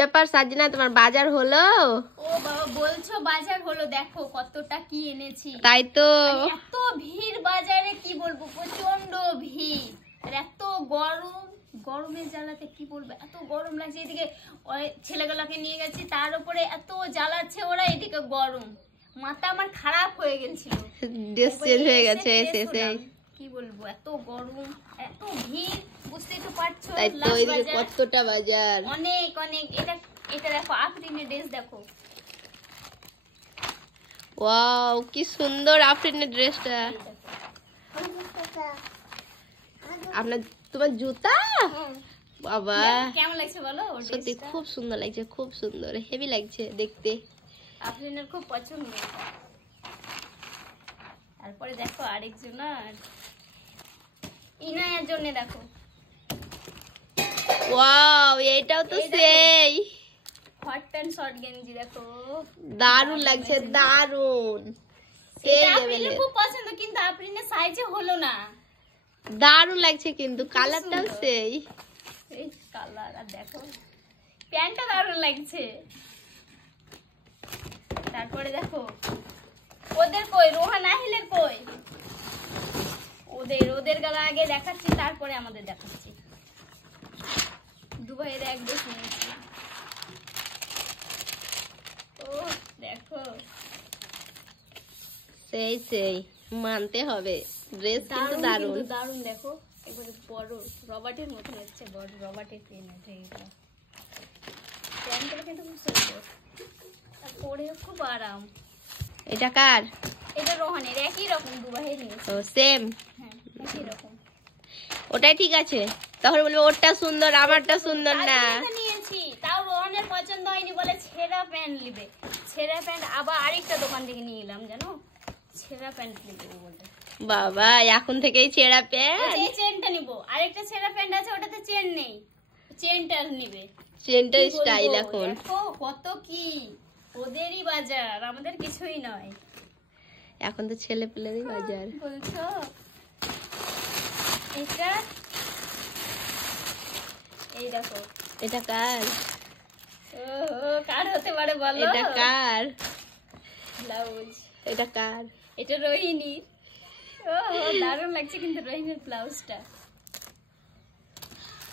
ব্যাপার সাজিনা, তোমার বাজার হলো? ও বাবা, বলছো বাজার হলো? দেখো কতটা কি এনেছি। তাই তো, এত ভিড় বাজারে, কি বলবো, প্রচন্ড ভিড়। আর এত গরম, গরমের জ্বালাতে কি বলবো, এত গরম লাগছে। এদিকে ছেলেগুলোকে নিয়ে গেছি, তার উপরে এত জ্বালাচ্ছে ওরা, এদিকে গরম, মাথা আমার খারাপ হয়ে গেছিল। ড্রেস চেঞ্জ হয়ে গেছে কি বলবো, এত গরম, এত ভিড়, বুঝতেই তো পারছো। তাই তো, এদিকে কতটা বাজার, অনেক অনেক। এটা এটা দেখো, আফরিনের ড্রেস দেখো। ওয়াও, কি সুন্দর আফরিনের ড্রেসটা। আপনার, তোমার জুতা, বাবা কেমন লাগছে বলো? সত্যি খুব সুন্দর লাগছে, খুব সুন্দর, হেভি লাগছে দেখতে। আফরিনের খুব পছন্দ। তারপরে দেখো আরেকজন, ইনায়ার জন্য দেখো। ওয়াও, এটাও তো সেই হট প্যান্ট শর্ট গেঞ্জি দেখো, দারুণ লাগছে, দারুণ, সেই লেভেলের। খুব পছন্দ, কিন্তু আফরিনের সাইজে হলো না। দারুণ লাগছে, কিন্তু কালারটাও সেই। এই কালার, আর দেখো প্যান্টটা দারুণ লাগছে। তারপরে দেখো ওদের কই, রোহান আহিলের কই? ওদের গলা আগে দেখাচ্ছি, তারপরে আমাদের দেখাচ্ছি। দুবাইয়ের এক ড্রেস নিয়েছি। ও দেখো, সেই সেই মানতে হবে, ড্রেস কিন্তু দারুণ। দারুণ দেখো, এবারে বড় রবার্টের মতো হচ্ছে, বড় রবার্টের পেন আছে। এইটা প্যান্টগুলো কিন্তু খুব সুন্দর, আর পরে খুব আরাম। এটা কার? এটা রোহানের, একই রকম, দুবাইয়ের নিয়েছি। ও সেম, হ্যাঁ একই রকম। ওটাই ঠিক আছে, তখন বলবো ওরটা সুন্দর আমারটা সুন্দর না। নিয়েছি, তাও রোহানের পছন্দ হয়নি বলে ছেঁড়া প্যান্ট নিবে। ছেঁড়া প্যান্ট আবার আরেকটা দোকান থেকে নিয়ে এলাম, জানো, ছেঁড়া প্যান্ট নিবে বলে। বাবা, এখন থেকেই ছেঁড়া প্যান্ট। এই চেনটা নিব, আরেকটা ছেঁড়া প্যান্ট আছে, ওটাতে চেন নেই, চেনটা নিবে। চেনটা স্টাইল এখন। দেখো কত কি, ওদেরই বাজার, আমাদের কিছুই নয়। এখন তো ছেলে পেলেরই বাজার। বলছো এটা, এই দেখো, এটা কার? ও কার হতে পারে বলো? এটা কার? ব্লাউজ। এটা কার? এটা রোহিণীর। ও দারুণ লাগছে কিন্তু রোহিণীর ব্লাউজটা।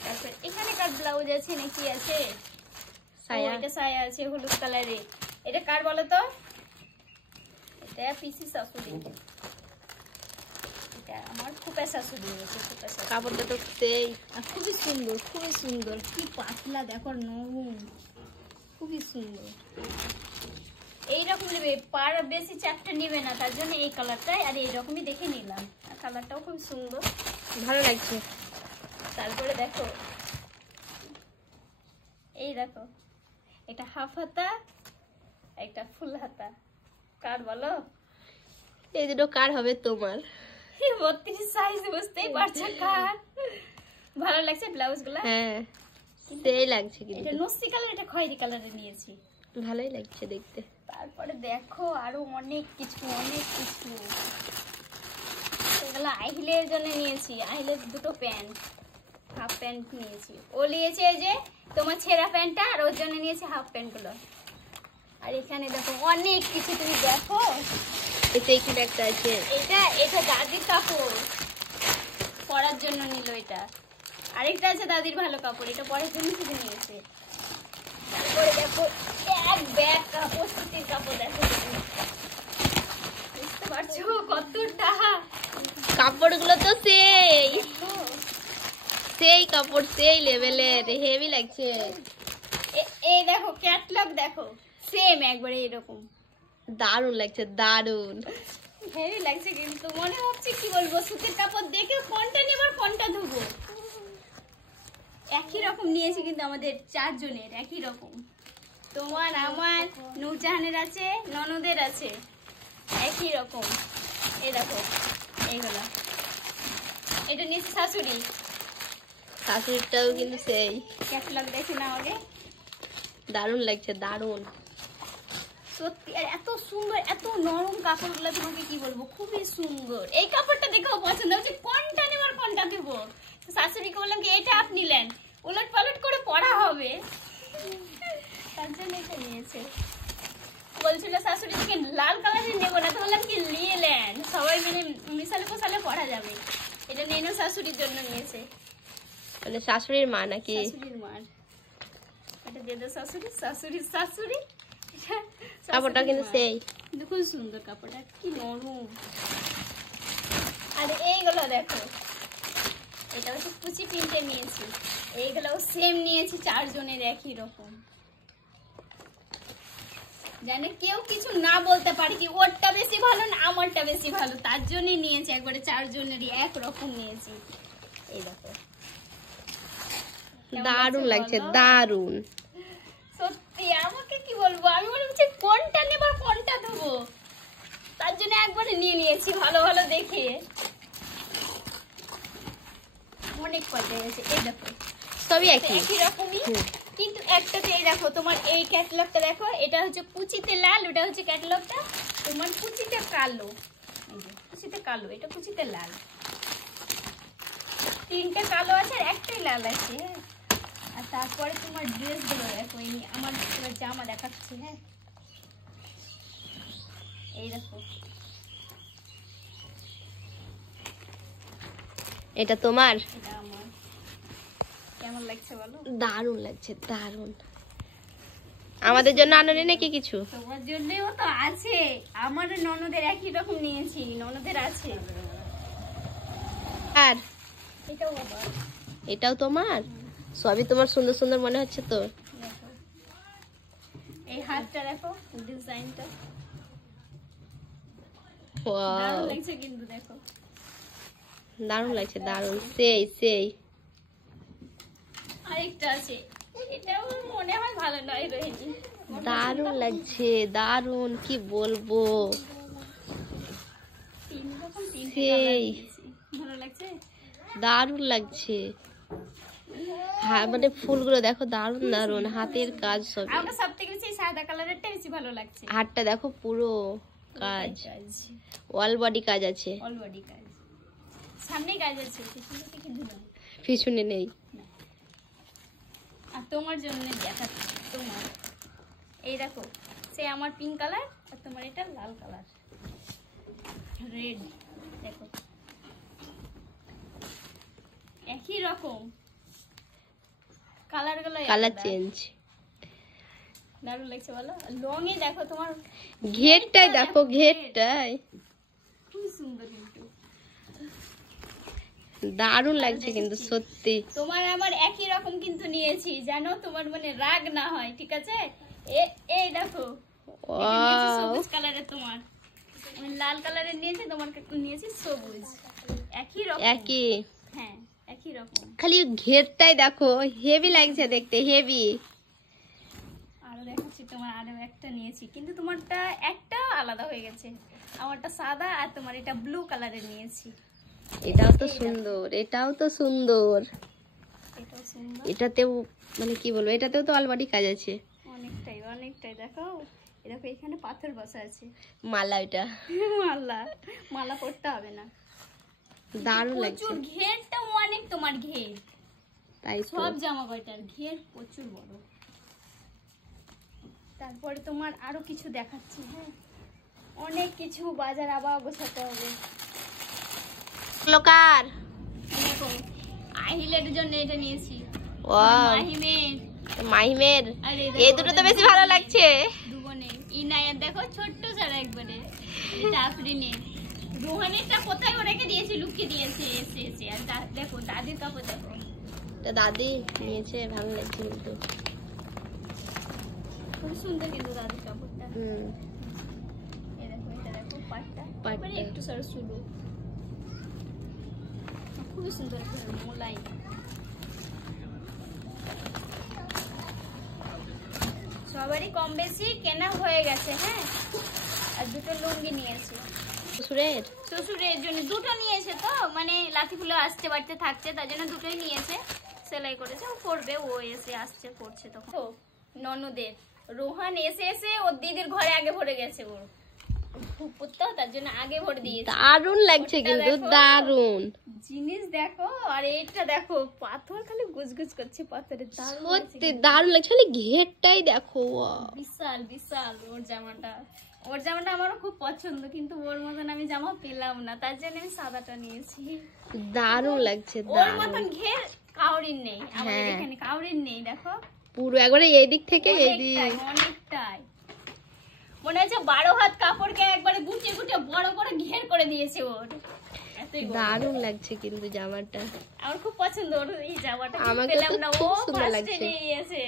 তারপর এখানে কার ব্লাউজ আছে নাকি আছে? সায়া। এটা সায়া আছে হলুদ কালারে। এটা কার বলো তো? এটা পিসি শাশুড়ি। এটা আমার ফুপা শাশুড়ি হয়েছে, ফুপা শাশুড়ি। কাপড়টা তো সেই, খুবই সুন্দর, খুবই সুন্দর, কি পাতলা দেখো, নরম, খুবই সুন্দর। এইরকম নেবে, পার বেশি চ্যাপ্টার নেবে না, তার জন্য এই কালারটাই, আর এইরকমই দেখে নিলাম। কালারটাও খুব সুন্দর, ভালো লাগছে। তারপরে দেখো, এই দেখো, এটা হাফ হাতা, একটা ফুল হাতা। কার বলো? এই দুটো কার হবে? তোমার। 32 সাইজ, বুঝতেই পারছো কার। ভালো লাগছে ব্লাউজ গুলা? হ্যাঁ সেই লাগছে, এটা কিন্তু নস্যি কালার, এটা খয়েরি কালারে নিয়েছি। ভালোই লাগছে দেখতে। তারপরে দেখো আরো অনেক কিছু, অনেক কিছু। এগুলো আহিলের জন্য নিয়েছি, আহিলের দুটো প্যান্ট, হাফ প্যান্ট নিয়েছি। ও নিয়েছে এই যে তোমার ছেঁড়া প্যান্টটা, আর ওর জন্য নিয়েছি হাফ প্যান্ট গুলো। আর এখানে দেখো অনেক কিছু, তুমি দেখো। এটা এখানে একটা আছে, এটা দাদির কাপড়, পরার জন্য নিল এটা। আরেকটা আছে দাদির ভালো কাপড়, এটা পরার জন্য শুধু নিয়েছে। তারপরে দেখো এক ব্যাগ কাপড়, সুতির কাপড়, দেখো বুঝতে পারছো কতটা কাপড়গুলো তো সেই সেই কাপড়, সেই লেভেলের, হেভি লাগছে। এই দেখো ক্যাটলগ দেখো, সেম একবারে এরকম, দারুণ লাগছে, দারুণ হেভি লাগছে। কিন্তু মনে হচ্ছে কি বলবো, সুতির কাপড় দেখে কোনটা নেব আর কোনটা ধুবো। একই রকম নিয়েছি কিন্তু আমাদের চারজনের একই রকম, তোমার, আমার, নূরজাহানের আছে, ননদের আছে, একই রকম। এই দেখো এইগুলা, এটা নিয়েছি শাশুড়ি, শাশুড়িটাও কিন্তু সেই ক্যাটলগ দেখে না আগে। দারুণ লাগছে, দারুণ সত্যি, আর এত সুন্দর, এত নরম কাপড়গুলো, তোমাকে কি বলবো, খুবই সুন্দর। এই কাপড়টা দেখেও পছন্দ হচ্ছে, কোনটা নেব আর কোনটা দেবো। শাশুড়িকে বললাম কি এটা আপনি নেন, উলট পালট করে পরা হবে। তার জন্য এটা নিয়েছে। বলছিল শাশুড়ি থেকে লাল কালারের নেবো না, তো বললাম কি নিয়ে নেন, সবাই মিলে মিশালে পোশালে পড়া যাবে। এটা নেনো শাশুড়ির জন্য নিয়েছে। মানে শাশুড়ির মা নাকি? শাশুড়ির মার। এটা দিয়ে দাও শাশুড়ি, শাশুড়ির শাশুড়ি। কাপড়টা কিন্তু সেই কিন্তু খুব সুন্দর কাপড়টা, কি নরম। আর এইগুলো দেখো, এটা হচ্ছে কুচি প্রিন্টে নিয়েছি। এইগুলো সেম নিয়েছি, 4 জনের একই রকম। জানে কেউ কিছু না বলতে পারে কি ওরটা বেশি ভালো না আমারটা বেশি ভালো, তার জন্যই নিয়েছি। একবারে 4 জনেরই একরকম নিয়েছি। এই দেখো দারুণ লাগছে, দারুণ। সত্যি আমাকে কি বলবো, আমি বলছি কোনটা নেব কোনটা দেবো, তার জন্য একবারে নিয়ে নিয়েছি ভালো ভালো দেখে। অনেক কয়টা আছে, এই দেখো সবই একই রকমই, কিন্তু একটাতে এই দেখো তোমার এই ক্যাটালগটা দেখো, এটা হচ্ছে কুচিতে লাল, ওটা হচ্ছে ক্যাটালগটা তোমার কুচিতে কালো। এই যে কুচিতে কালো, এটা কুচিতে লাল, 3টে কালো আছে আর একটাই লাল আছে। আর তারপরে তোমার ড্রেসগুলো দেখো, আমার জামা দেখাচ্ছি। হ্যাঁ এই দেখো, এটা তোমার? এটা আমার। কেমন লাগছে বলো? দারুণ লাগছে, দারুণ। আমাদের জন্য আনোনি নাকি কিছু? তোমার জন্যও তো আছে, আমার ননদের একই রকম নিয়েছি, ননদের আছে। আর এটাও আবার, এটাও তোমার? সবই তোমার সুন্দর সুন্দর মনে হচ্ছে তো। দেখো এই হাতটা দেখো, ডিজাইনটা ওয়াও, দারুণ লাগছে কিন্তু। দেখো দারুণ লাগছে, দারুণ, সেই সেই। আরেকটা আছে, এটাও মনে হয় ভালো নয় রোহিণী। দারুণ লাগছে, দারুণ, কি বলবো, 3 রকম 3টে সেই। কালার দিয়েছি। ভালো লাগছে, দারুণ লাগছে। হ্যাঁ মানে ফুলগুলো দেখো, দারুণ দারুণ, হাতের কাজ সব। আমাকে সবথেকে বেশি সাদা কালারেরটা বেশি ভালো লাগছে। হাতটা দেখো, পুরো কাজ, অল বডি কাজ আছে। অল বডি কাজ, সামনে কাজ আছে, পিছনে কিন্তু নয়। পিছনে নেই। আর তোমার জন্য দেখাচ্ছি, তোমার এই দেখো, সে আমার পিঙ্ক কালার আর তোমার এটা লাল কালার, রেড। দেখো একই রকম কালার গুলো, কালার চেঞ্জ। দারুণ লাগছে বলো। লং এ দেখো তোমার ঘেরটাই দেখো, ঘেরটাই খুব সুন্দর, কিন্তু দারুণ লাগছে কিন্তু সত্যি। তোমার আমার একই রকম কিন্তু নিয়েছি, জানো, তোমার মানে রাগ না হয়, ঠিক আছে? এই দেখো, এটা নিয়েছি সবুজ কালারের, তোমার আমি লাল কালারের নিয়েছি, তোমার নিয়েছি সবুজ। একই রকম, একই, হ্যাঁ একই রকম। খালি ঘেরটাই দেখো, হেভি লাগছে দেখতে, হেভি। আরো দেখাচ্ছি, তোমার আরো একটা নিয়েছি, কিন্তু তোমারটা একটা আলাদা হয়ে গেছে। আমারটা সাদা আর তোমার এটা ব্লু কালারের নিয়েছি। এটাও তো সুন্দর, এটাও তো সুন্দর। এটাও সুন্দর, এটাতেও মানে কি বলবো, এটাতেও তো অলবডি কাজ আছে। অনেকটাই অনেকটাই। দেখো দেখো, এখানে পাথর বসা আছে। মালা, এটা মালা পড়তে হবে না। দারুণ লাগছে। প্রচুর ঘেরটাও অনেক, তোমার ঘের তাই তো, সব জামা কয়টার ঘের প্রচুর বড়। তারপরে তোমার আরো কিছু দেখাচ্ছি। হ্যাঁ অনেক কিছু, বাজার আবার গোছাতে হবে। লোকার দেখো আহিলের জন্য এটা নিয়েছি, ওয়াও, মাহিমের। মাহিমের। আর এই দুটো তো বেশি ভালো লাগছে। দুবনের ইনায়ের দেখো, ছোট্ট ছাড়া একবারে। এটা আফরিনের, রোহানেরটা কোথায় ও রেখে দিয়েছি, লুকিয়ে দিয়েছে এসে এসে। আর দেখো দাদির কাপড় দেখো, এটা দাদি নিয়েছে, ভালো লাগছে কিন্তু। খুব সুন্দর কিন্তু দাদির কাপড়টা। হুম, এই দেখো, এটা দেখো পাটটা, পাটটা। মানে একটু সরু শুরু, খুবই সুন্দর মোলাই। সবারই কম বেশি কেনা হয়ে গেছে। হ্যাঁ আর দুটো লুঙ্গি নিয়েছে শ্বশুরের। শ্বশুরের জন্য, দুটো নিয়েছে তো, মানে লাঠি ফুলে আসছে, বাড়িতে থাকছে, তার জন্য দুটোই নিয়েছে। সেলাই করেছে, ও করবে, ও এসে আসছে করছে তখন। ননদের রোহান এসে এসে ওর দিদির ঘরে আগে ভরে গেছে, ওর ফুপুতো, তার জন্য আগে ভোট দিয়েছি। দারুণ লাগছে ওটা কিন্তু, দেখো। দারুণ জিনিস দেখো, আর এটা দেখো পাথর খালি গুজগুজ করছে পাথরে, দারুণ লাগছে সত্যি কিন্তু। দারুণ লাগছে, খালি ঘেরটাই দেখো। ওয়াও। বিশাল বিশাল ওর জামাটা, ওর জামাটা আমারও খুব পছন্দ, কিন্তু ওর মতন আমি জামা পেলাম না, তার জন্য আমি সাদাটা নিয়েছি। দারুণ লাগছে, ওর দারুণ মতন ঘের কাউরির নেই, আমাদের হ্যাঁ। এখানে কাউরির নেই। দেখো পুরো একবারে এই দিক থেকে এই দিক। অনেকটাই মনে হচ্ছে 12 হাত কাপড়কে একবারে গুটিয়ে গুটিয়ে বড় করে ঘের করে দিয়েছে ওর, এতই বড়। দারুণ লাগছে কিন্তু জামাটা, আমার খুব পছন্দ ওর এই জামাটা, কিন্তু আমাকে পেলাম তো না, ও খুব সুন্দর ফার্স্টে লাগছে। নিয়ে গেছে।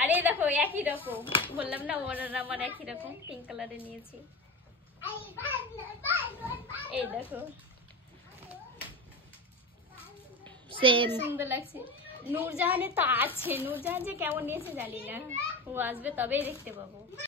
আর এই দেখো একই রকম, বললাম না ওর আর আমার একই রকম, পিঙ্ক কালারে নিয়েছি। এই দেখো সেম। সুন্দর লাগছে। নূরজাহানের তো আছে, নূরজাহান যে কেমন নিয়েছে জানি না, ও আসবে তবেই দেখতে পাবো।